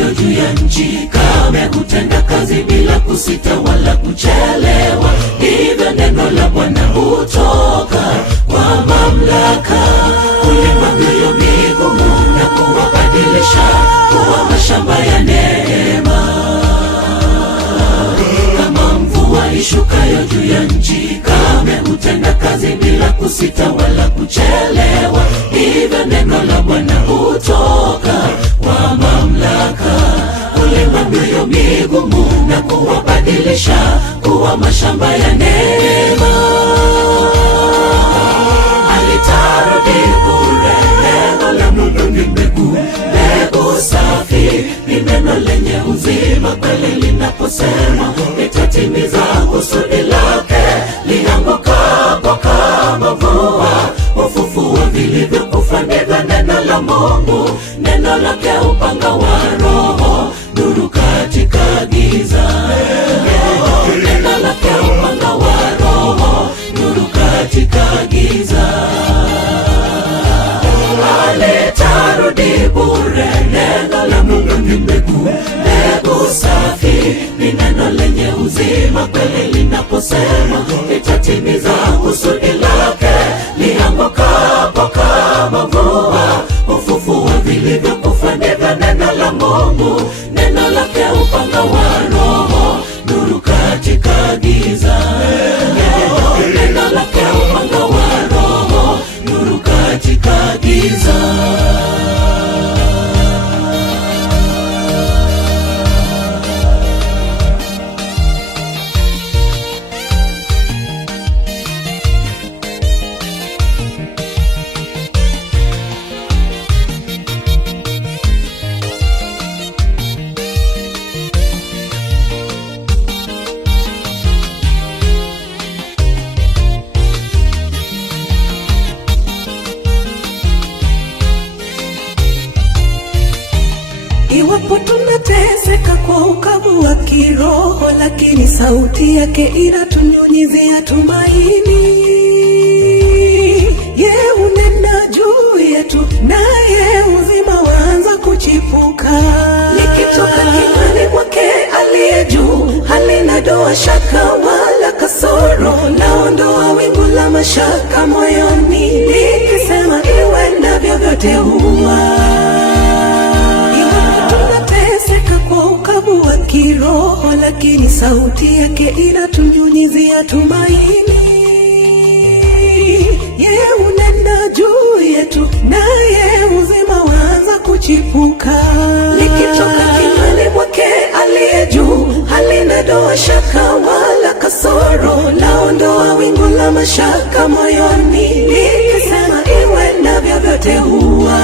ishukayo juu ya nchi, kame hutenda kazi bila kusita wala kuchelewa. Hivyo neno la Bwana hutoka kwa mamlaka, kulipa mioyo migumu na kuwabadilisha kuwa mashamba ya neema. Kama mvua ishukayo juu ya nchi, kame hutenda kazi bila kusita wala kuchelewa. Hivyo neno la Bwana hutoka kwa mamlaka, kulipa mioyo migumu na kuwabadilisha kuwa mashamba ya neema. Halitarudi bure, neno la Mungu ni mbegu, mbegu safi, ni neno lenye uzima. Kweli linaposema litatimiza kusudi lake, liangukapo kama mvua hufufua vilivyokufa. Ndivyo neno la Mungu, neno lake upanga wa Roho, nuru katika giza. Neno lake upanga wa Roho, nuru katika giza. Halitarudi bure, neno la Mungu ni mbegu, mbegu safi, ni neno lenye uzima. Kweli linaposema litatimiza kusudi lake, liangukapo kama mvua hufufua vilivyokufa. Ndivyo neno la Mungu, neno lake upanga wa Roho, nuru katika giza. Neno lake upanga wa Roho, nuru katika giza. Iwapo tunateseka kwa ukavu wa kiroho, lakini sauti yake inatunyunyizia tumaini. Yeye hunena juu yetu, naye uzima waanza kuchipuka. Likitoka kinywani mwake aliye juu, halina doa, shaka wala kasoro. Laondoa wingu la mashaka moyoni, likisema iwe na vyovyote huwa. Kwa ukavu wa kiroho, lakini sauti yake inatunyunyizia tumaini. Yeye hunena juu yetu, naye uzima waanza kuchipuka. Likitoka kinywani mwake aliye juu, halina doa, shaka wala kasoro. Laondoa wingu la mashaka moyoni, likisema iwe na vyovyote huwa.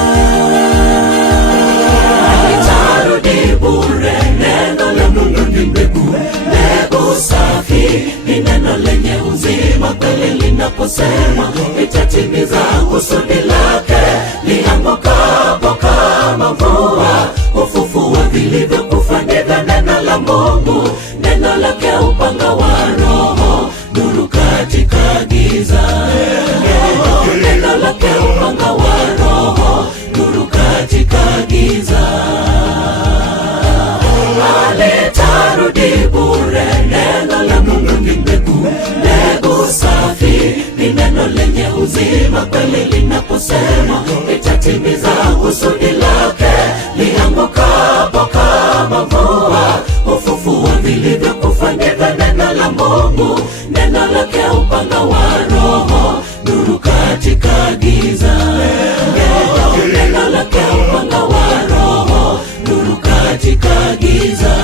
Halitarudi bure, neno la Mungu ni mbegu, mbegu safi, ni neno lenye uzima. Kweli linaposema litatimiza kusudi lake, liangukapo kama mvua hufufua vilivyokufa. Ndivyo neno la Mungu, neno lake upanga wa Roho, nuru katika giza. Neno lake upanga wa Roho, nuru katika giza. Halitarudi bure, neno la Mungu ni mbegu, mbegu safi, ni neno lenye uzima. Kweli linaposema litatimiza kusudi lake, liangukapo kama mvua hufufua vilivyokufa. Ndivyo neno la Mungu, neno lake upanga wa Roho, nuru katika giza. Neno lake upanga wa Roho, nuru katika giza.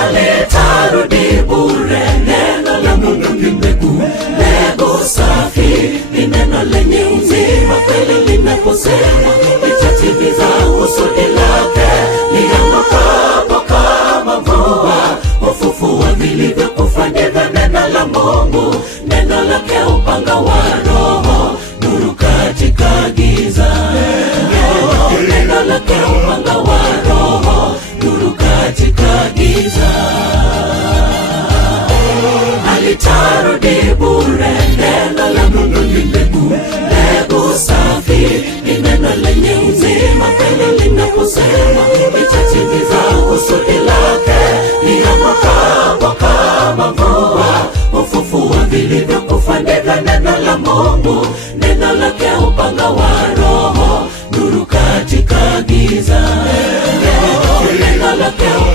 Halitarudi bure, neno la Mungu ni mbegu, mbegu safi, ni neno lenye uzima. Kweli linaposema litatimiza kusudi lake, liangukapo kama mvua hufufua vilivyokufa. Ndivyo neno la Mungu, neno lake upanga wa Roho, nuru katika giza. Neno lake upanga wa Roho, nuru katika giza. Halitarudi bure, neno la Mungu ni mbegu, mbegu safi, ni neno lenye uzima. Kweli linaposema lake